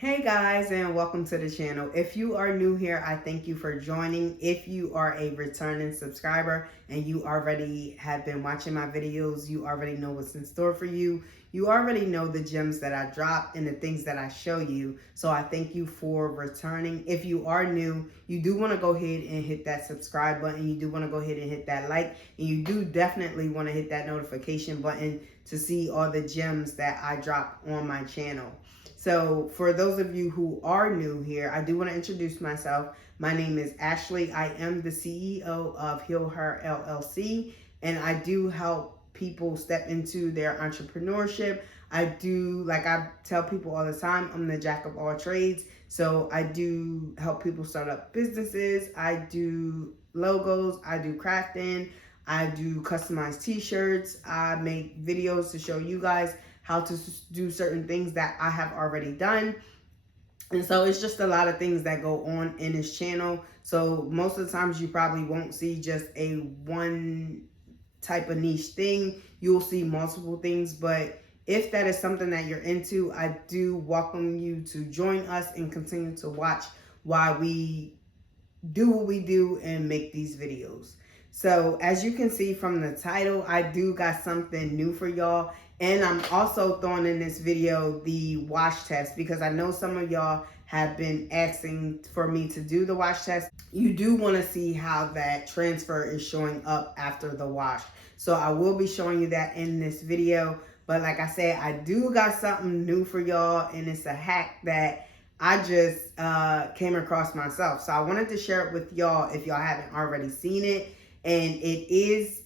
Hey guys, and welcome to the channel. If you are new here, I thank you for joining. If you are a returning subscriber and you already have been watching my videos, you already know what's in store for you. You already know the gems that I drop and the things that I show you. So I thank you for returning. If you are new, you do want to go ahead and hit that subscribe button. You do want to go ahead and hit that like, and you do definitely want to hit that notification button to see all the gems that I drop on my channel. So for those of you who are new here, I do want to introduce myself. My name is Ashley. I am the CEO of Htvront LLC, and I do help people step into their entrepreneurship. I do, like I tell people all the time, I'm the jack of all trades. So I do help people start up businesses. I do logos. I do crafting. I do customized t-shirts. I make videos to show you guys how to do certain things that I have already done. And so it's just a lot of things that go on in this channel. So most of the times you probably won't see just a one type of niche thing. You'll see multiple things, but if that is something that you're into, I do welcome you to join us and continue to watch while we do what we do and make these videos. So as you can see from the title, I do got something new for y'all. And I'm also throwing in this video the wash test because I know some of y'all have been asking for me to do the wash test. You do want to see how that transfer is showing up after the wash. So I will be showing you that in this video. But like I said, I do got something new for y'all, and it's a hack that I just came across myself. So I wanted to share it with y'all if y'all haven't already seen it. And it is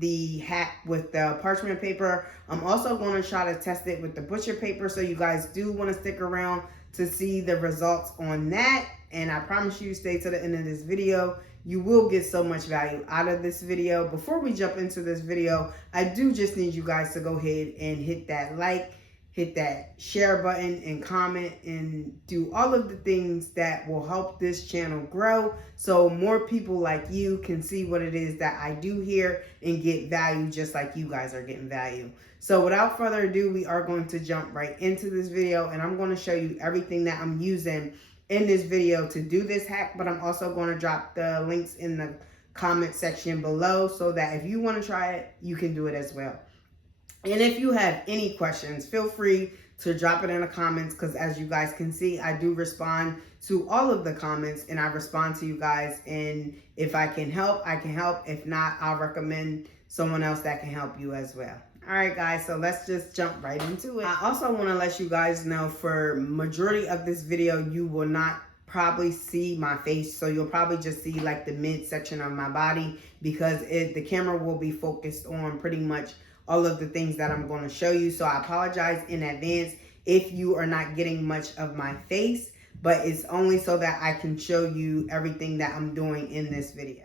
the hack with the parchment paper. I'm also going to try to test it with the butcher paper. So you guys do want to stick around to see the results on that. And I promise you, stay to the end of this video. You will get so much value out of this video. Before we jump into this video, I do just need you guys to go ahead and hit that like, hit that share button, and comment, and do all of the things that will help this channel grow so more people like you can see what it is that I do here and get value just like you guys are getting value. So without further ado, we are going to jump right into this video, and I'm going to show you everything that I'm using in this video to do this hack, but I'm also going to drop the links in the comment section below so that if you want to try it, you can do it as well. And if you have any questions, feel free to drop it in the comments, because as you guys can see, I do respond to all of the comments and I respond to you guys. And if I can help, I can help. If not, I'll recommend someone else that can help you as well. All right, guys, so let's just jump right into it. I also want to let you guys know, for majority of this video, you will not probably see my face. So you'll probably just see like the midsection of my body, because the camera will be focused on pretty much all of the things that I'm going to show you. So I apologize in advance if you are not getting much of my face, but it's only so that I can show you everything that I'm doing in this video.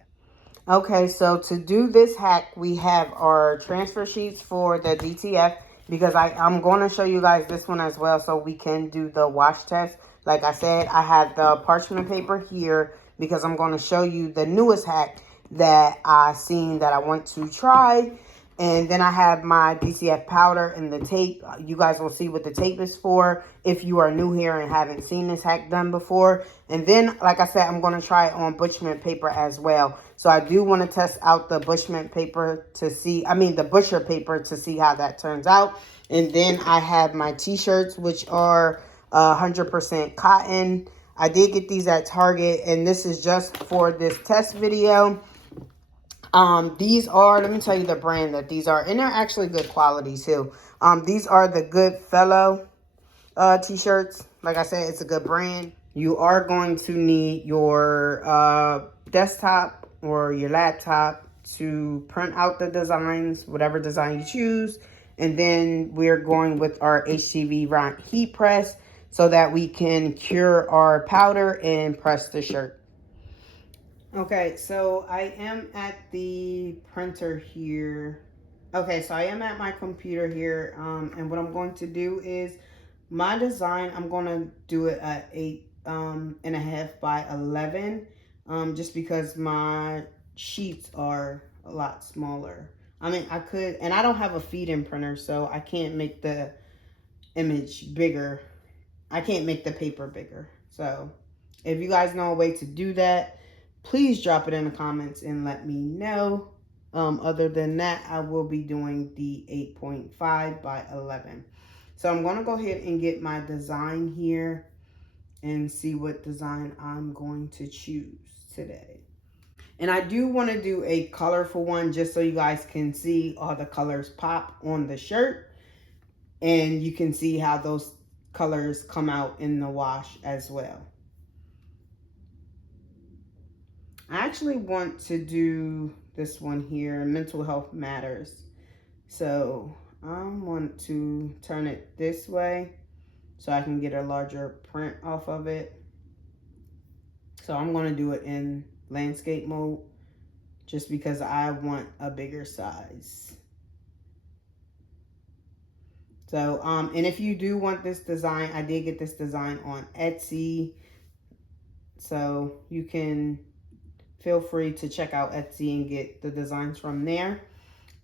Okay, so to do this hack, we have our transfer sheets for the DTF, because I'm going to show you guys this one as well so we can do the wash test. Like I said, I have the parchment paper here because I'm going to show you the newest hack that I seen that I want to try. And then I have my DTF powder and the tape. You guys will see what the tape is for if you are new here and haven't seen this hack done before. And then, like I said, I'm going to try it on butcherment paper as well. So I do want to test out the butcherment paper to see, the butcher paper to see how that turns out. And then I have my t-shirts, which are 100% cotton. I did get these at Target, and this is just for this test video. These are, let me tell you the brand that these are, and they're actually good quality too. These are the Good Fellow t-shirts. Like I said, it's a good brand. You are going to need your desktop or your laptop to print out the designs, whatever design you choose. And then we're going with our Htvront heat press so that we can cure our powder and press the shirt. Okay, so I am at the printer here. Okay, so I am at my computer here, and what I'm going to do is my design, I'm going to do it at 8.5 by 11, just because my sheets are a lot smaller. I could, and I don't have a feed-in printer, so I can't make the image bigger. I can't make the paper bigger. So if you guys know a way to do that, please drop it in the comments and let me know. Other than that, I will be doing the 8.5 by 11. So I'm going to go ahead and get my design here and see what design I'm going to choose today. And I do want to do a colorful one just so you guys can see all the colors pop on the shirt. And you can see how those colors come out in the wash as well. I actually want to do this one here, Mental Health Matters. So I want to turn it this way so I can get a larger print off of it. So I'm going to do it in landscape mode just because I want a bigger size. So, and if you do want this design, I did get this design on Etsy. So you can feel free to check out Etsy and get the designs from there.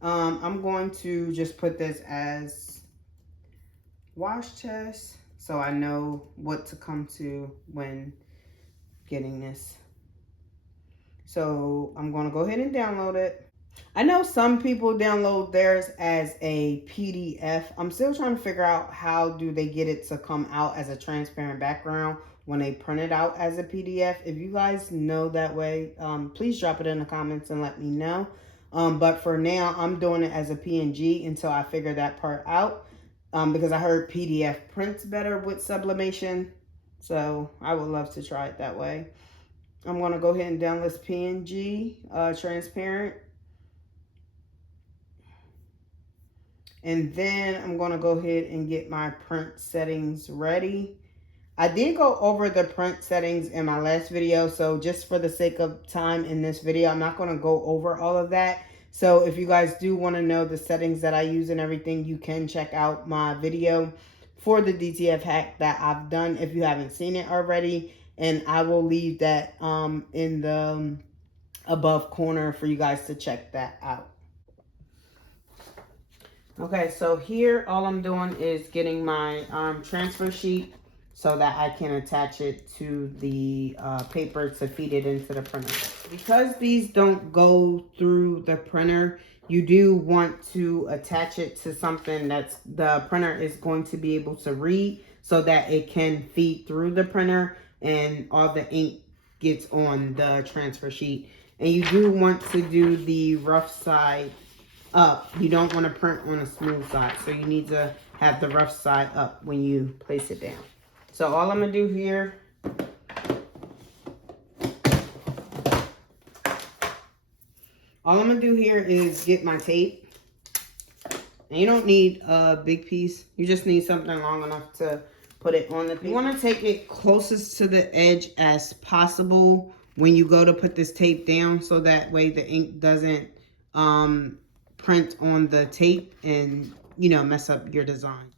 I'm going to just put this as wash test so I know what to come to when getting this. So I'm going to go ahead and download it. I know some people download theirs as a PDF. I'm still trying to figure out how do they get it to come out as a transparent background when they print it out as a PDF. If you guys know that way, please drop it in the comments and let me know. But for now, I'm doing it as a PNG until I figure that part out. Because I heard PDF prints better with sublimation. So I would love to try it that way. I'm going to go ahead and download this PNG transparent. And then I'm going to go ahead and get my print settings ready. I did go over the print settings in my last video. So just for the sake of time in this video, I'm not going to go over all of that. So if you guys do want to know the settings that I use and everything, you can check out my video for the DTF hack that I've done if you haven't seen it already. And I will leave that in the above corner for you guys to check that out. Okay, so here all I'm doing is getting my transfer sheet so that I can attach it to the paper to feed it into the printer. Because these don't go through the printer, you do want to attach it to something that's the printer is going to be able to read so that it can feed through the printer and all the ink gets on the transfer sheet. And you do want to do the rough side up. You don't want to print on a smooth side, so you need to have the rough side up when you place it down. So all I'm gonna do here, is get my tape. And you don't need a big piece, you just need something long enough to put it on the paper. You want to take it closest to the edge as possible when you go to put this tape down, so that way the ink doesn't print on the tape and, you know, mess up your design.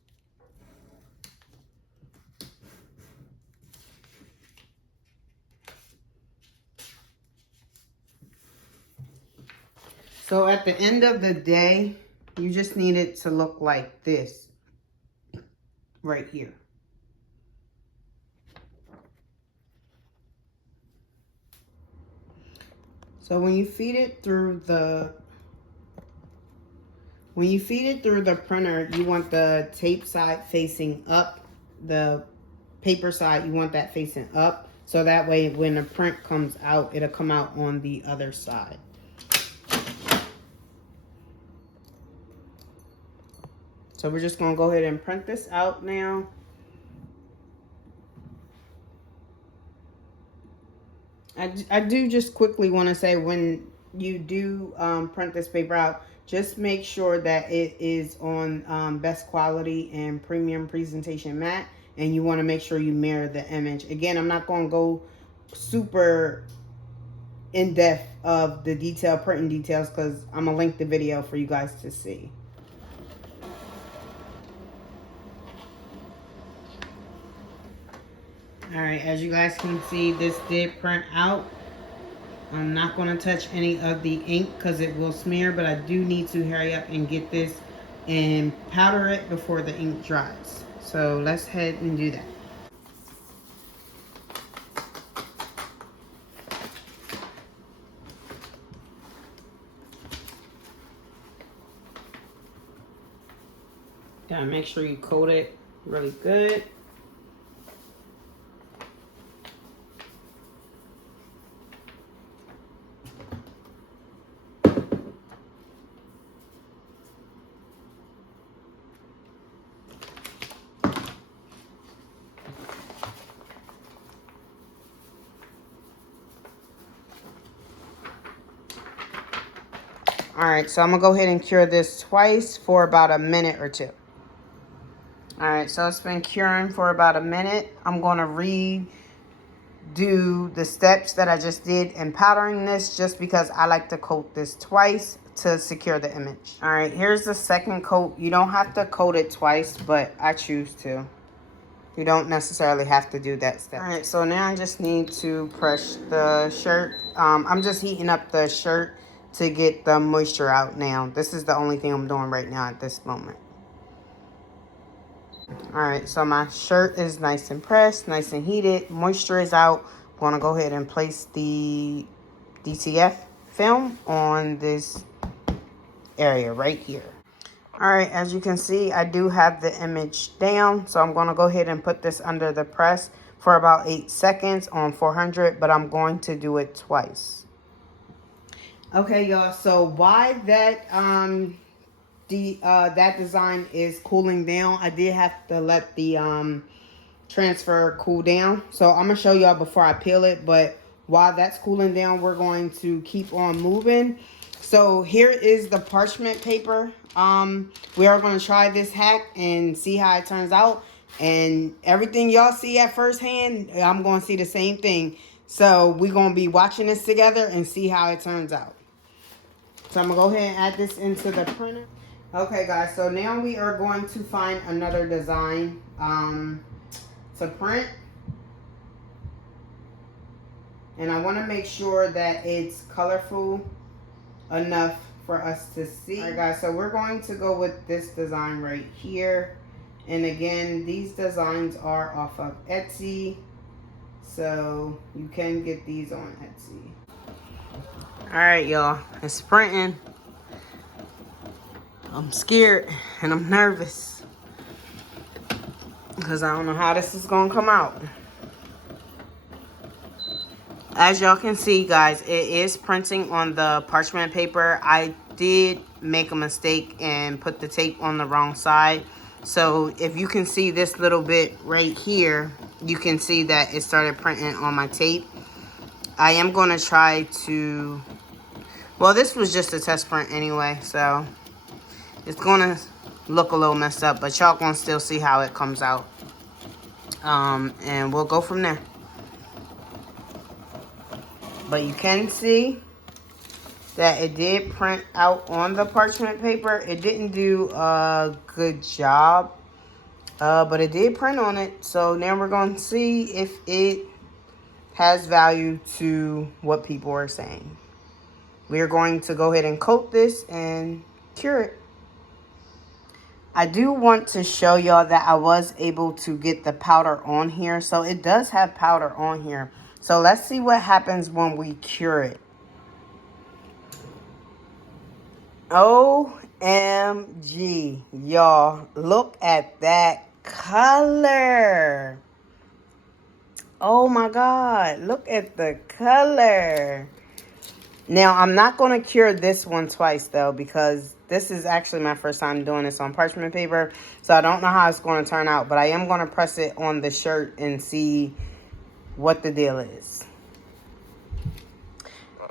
So at the end of the day, you just need it to look like this right here. So when you feed it through the printer, you want the tape side facing up. The paper side, you want that facing up. So that way when the print comes out, it'll come out on the other side. So we're just going to go ahead and print this out now. I do just quickly want to say, when you do print this paper out, just make sure that it is on best quality and premium presentation matte, and you want to make sure you mirror the image. Again, I'm not going to go super in depth of the detailed printing details because I'm going to link the video for you guys to see. Alright, as you guys can see, this did print out. I'm not going to touch any of the ink because it will smear, but I do need to hurry up and get this and powder it before the ink dries. So let's head and do that. Gotta make sure you coat it really good. Alright, so I'm going to go ahead and cure this twice for about a minute or two. Alright, so it's been curing for about a minute. I'm going to redo the steps that I just did in powdering this just because I like to coat this twice to secure the image. Alright, here's the second coat. You don't have to coat it twice, but I choose to. You don't necessarily have to do that step. Alright, so now I just need to press the shirt. I'm just heating up the shirt to get the moisture out now. This is the only thing I'm doing right now at this moment. Alright, so my shirt is nice and pressed, nice and heated. Moisture is out. I'm going to go ahead and place the DTF film on this area right here. Alright, as you can see, I do have the image down. So I'm going to go ahead and put this under the press for about 8 seconds on 400, but I'm going to do it twice. Okay, y'all, so why that that design is cooling down, I did have to let the transfer cool down. So I'm gonna show y'all before I peel it, but while that's cooling down, we're going to keep on moving. So here is the parchment paper. We are going to try this hack and see how it turns out. And everything y'all see at first hand, I'm going to see the same thing. So we're going to be watching this together and see how it turns out. So I'm going to go ahead and add this into the printer. Okay, guys, so now we are going to find another design to print. And I want to make sure that it's colorful enough for us to see. All right, guys, so we're going to go with this design right here. And again, these designs are off of Etsy. So you can get these on Etsy. All right, y'all, it's printing. I'm scared and I'm nervous because I don't know how this is gonna come out. As y'all can see, guys, it is printing on the parchment paper. I did make a mistake and put the tape on the wrong side. So if you can see this little bit right here, you can see that it started printing on my tape. I am going to try to, well, this was just a test print anyway, so it's going to look a little messed up, but y'all going to still see how it comes out. And we'll go from there. But you can see that it did print out on the parchment paper. It didn't do a good job, but it did print on it. So now we're going to see if it has value to what people are saying. We are going to go ahead and coat this and cure it. I do want to show y'all that I was able to get the powder on here. So it does have powder on here. So let's see what happens when we cure it. OMG, y'all, look at that color. Oh my God, look at the color. Now, I'm not going to cure this one twice, though, because this is actually my first time doing this on parchment paper. So I don't know how it's going to turn out, but I am going to press it on the shirt and see what the deal is.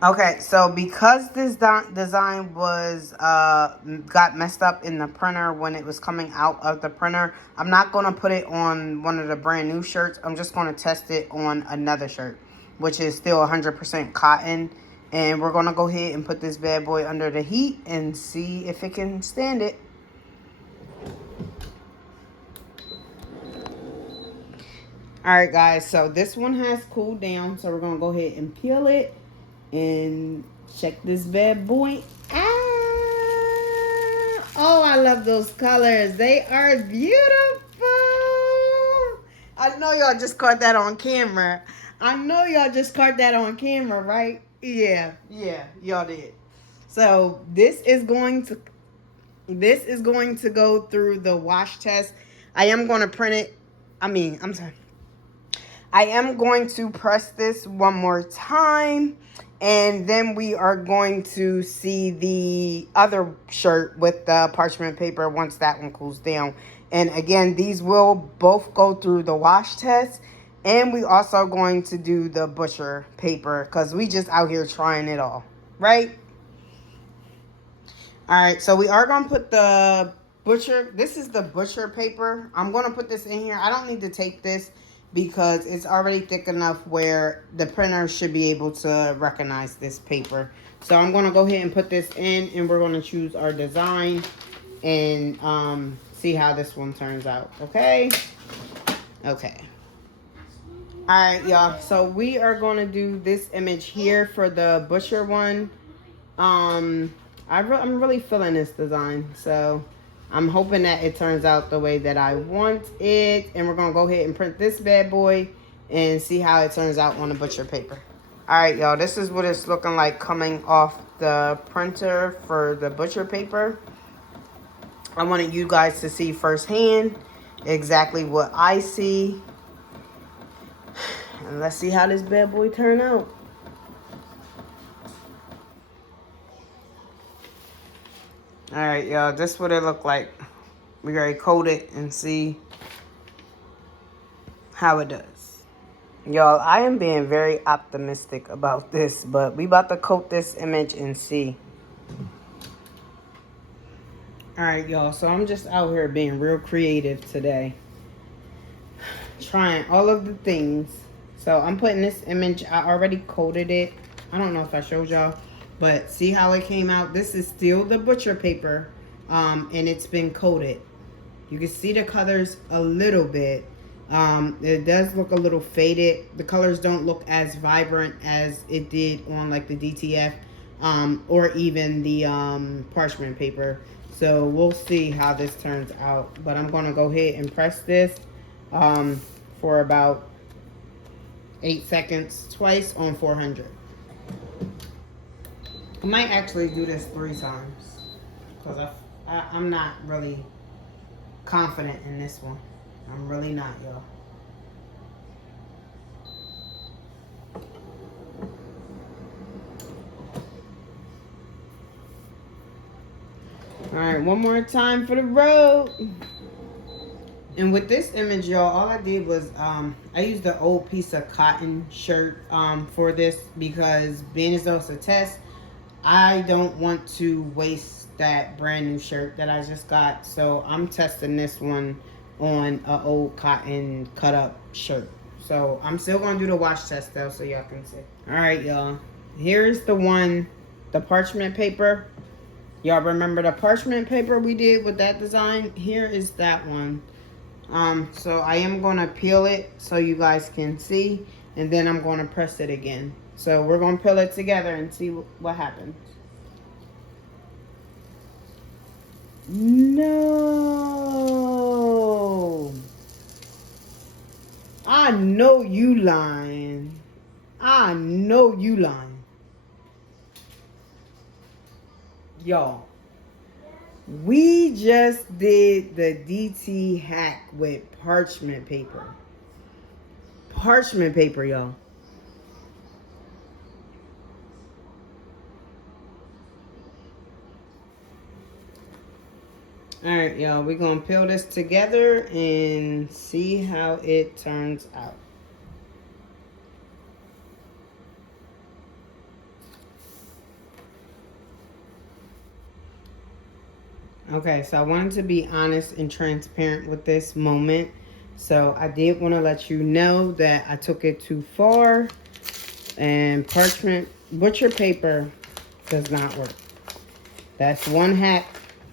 Okay, so because this design was got messed up in the printer when it was coming out of the printer, I'm not going to put it on one of the brand new shirts. I'm just going to test it on another shirt, which is still 100% cotton. And we're going to go ahead and put this bad boy under the heat and see if it can stand it. Alright, guys, so this one has cooled down, so we're going to go ahead and peel it. And check this bad boy out. Oh, I love those colors. They are beautiful. I know y'all just caught that on camera. Right? Yeah, y'all did. So this is going to, This is going to go through the wash test. I am going to print it. I'm sorry. I am going to press this one more time, and then we are going to see the other shirt with the parchment paper once that one cools down. And again, these will both go through the wash test, and we also going to do the butcher paper because we just out here trying it all, right? All right, so we are going to put the butcher, this is the butcher paper. I'm going to put this in here. I don't need to tape this because it's already thick enough where the printer should be able to recognize this paper. So I'm going to go ahead and put this in, and we're going to choose our design and see how this one turns out. Okay? Okay. All right, y'all. So we are going to do this image here for the butcher one. I'm really feeling this design, so I'm hoping that it turns out the way that I want it. And we're gonna go ahead and print this bad boy and see how it turns out on the butcher paper. All right, y'all, this is what it's looking like coming off the printer for the butcher paper. I wanted you guys to see firsthand exactly what I see, and let's see how this bad boy turn out. All right, y'all, this is what it look like. We gotta code it and see how it does. Y'all, I am being very optimistic about this, but we about to coat this image and see. All right, y'all, so I'm just out here being real creative today. Trying all of the things. So I'm putting this image, I already coated it. I don't know if I showed y'all, but see how it came out? This is still the butcher paper, and it's been coated. You can see the colors a little bit. It does look a little faded. The colors don't look as vibrant as it did on like the DTF or even the parchment paper. So we'll see how this turns out. But I'm going to go ahead and press this for about 8 seconds twice on 400. I might actually do this 3 times because I'm not really confident in this one. I'm really not, y'all. All right, one more time for the road. And with this image, y'all, all I did was I used the old piece of cotton shirt for this because being as though it's a test, I don't want to waste that brand new shirt that I just got. So I'm testing this one on an old cotton cut up shirt. So I'm still going to do the wash test though, so y'all can see. All right, y'all. Here's the one, the parchment paper. Y'all remember the parchment paper we did with that design? Here is that one. So I am going to peel it so you guys can see, and then I'm going to press it again. So we're going to peel it together and see what happens. No. I know you lying. I know you lying. Y'all, we just did the DT hack with parchment paper. Parchment paper, y'all. All right, y'all, we're going to peel this together and see how it turns out. Okay, so I wanted to be honest and transparent with this moment. So I did want to let you know that I took it too far, and parchment butcher paper does not work. That's one hack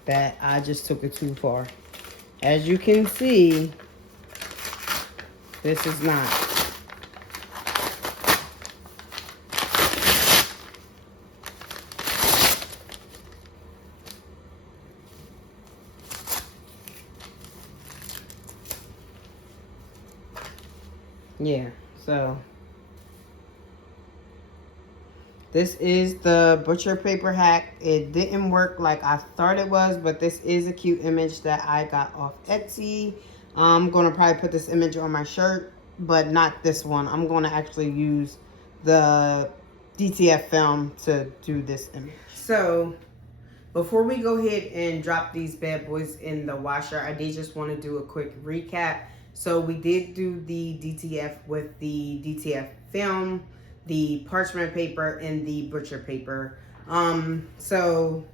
that I just took it too far. As you can see, this is not. Yeah, so This is the butcher paper hack. It didn't work like I thought it was, but this is a cute image that I got off Etsy. I'm going to probably put this image on my shirt, but not this one. I'm going to actually use the DTF film to do this image. So before we go ahead and drop these bad boys in the washer, I did just want to do a quick recap. So we did do the DTF with the DTF film, the parchment paper, and the butcher paper. So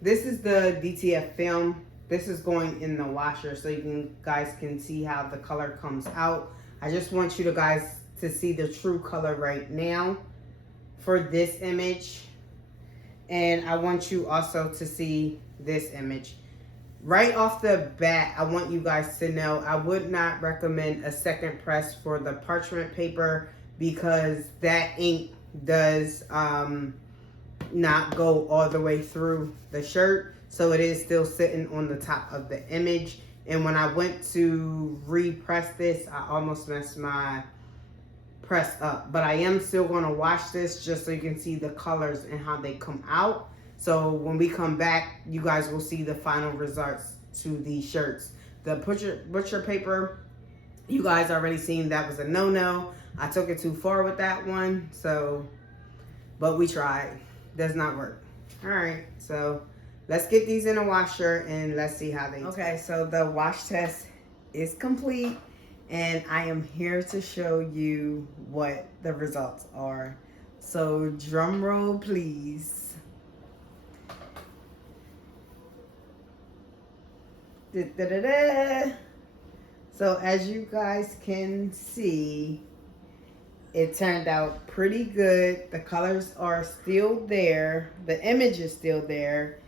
this is the DTF film. This is going in the washer so you guys can see how the color comes out. I just want you guys to see the true color right now for this image. And I want you also to see this image. Right off the bat, I want you guys to know I would not recommend a second press for the parchment paper because that ink does not go all the way through the shirt. So it is still sitting on the top of the image. And when I went to repress this, I almost messed my press up. But I am still going to wash this just so you can see the colors and how they come out. So when we come back, you guys will see the final results to these shirts. The butcher paper, you guys already seen that was a no-no. I took it too far with that one. So, but we tried. Does not work. All right, so let's get these in a washer and let's see how they Okay, so the wash test is complete and I am here to show you what the results are. So drum roll, please. So as you guys can see, it turned out pretty good. The colors are still there. The image is still there.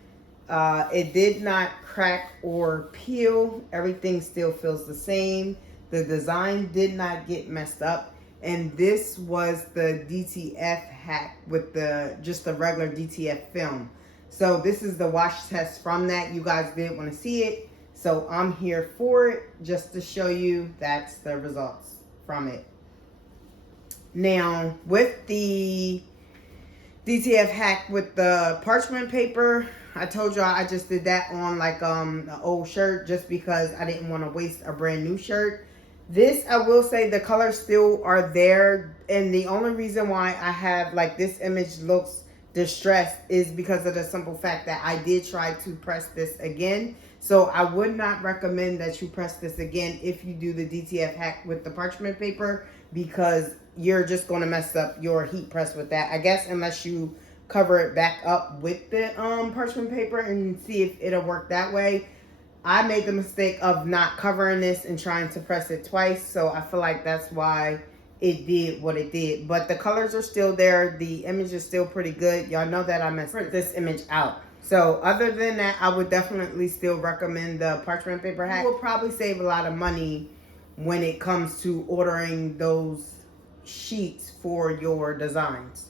It did not crack or peel. Everything still feels the same. The design did not get messed up. And this was the DTF hack with just the regular DTF film. So this is the wash test from that. You guys did want to see it. So I'm here for it just to show you that's the results from it. Now with the DTF hack with the parchment paper, I told y'all I just did that on like an old shirt just because I didn't want to waste a brand new shirt. This, I will say the colors still are there, and the only reason why I have like this image looks distressed is because of the simple fact that I did try to press this again. So I would not recommend that you press this again if you do the DTF hack with the parchment paper, because you're just going to mess up your heat press with that, I guess, unless you cover it back up with the parchment paper and see if it'll work that way. I made the mistake of not covering this and trying to press it twice, so I feel like that's why it did what it did. But the colors are still there. The image is still pretty good. Y'all know that I messed this image out. So other than that, I would definitely still recommend the parchment paper hack. You will probably save a lot of money when it comes to ordering those sheets for your designs.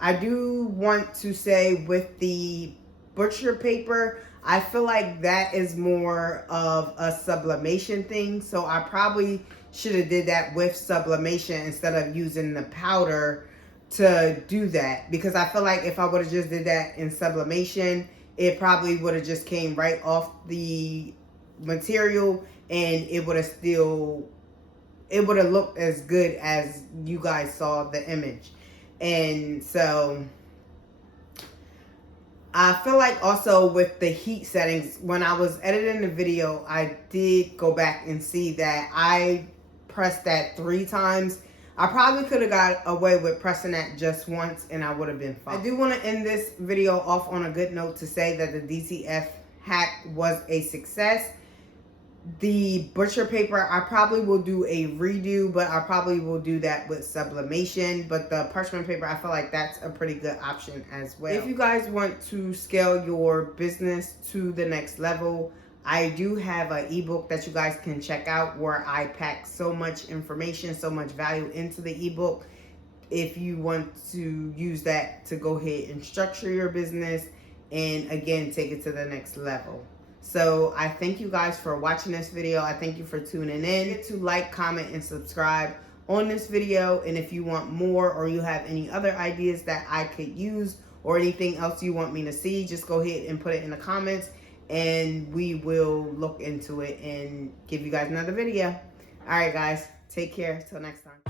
I do want to say with the butcher paper, I feel like that is more of a sublimation thing. So I probably should have did that with sublimation instead of using the powder to do that, because I feel like if I would have just did that in sublimation, it probably would have just came right off the material and it would have looked as good as you guys saw the image. And so I feel like also with the heat settings, when I was editing the video, I did go back and see that I pressed that 3 times. I probably could have got away with pressing that just once and I would have been fine. I do want to end this video off on a good note to say that the DTF hack was a success. The butcher paper, I probably will do a redo, but I probably will do that with sublimation. But the parchment paper, I feel like that's a pretty good option as well. If you guys want to scale your business to the next level, I do have an ebook that you guys can check out where I pack so much information, so much value into the ebook. If you want to use that to go ahead and structure your business and again, take it to the next level. So I thank you guys for watching this video. I thank you for tuning in. To like, comment, and subscribe. on this video. And if you want more, or you have any other ideas that I could use, or anything else you want me to see, just go ahead and put it in the comments, and we will look into it and give you guys another video. All right, guys, take care. Till next time.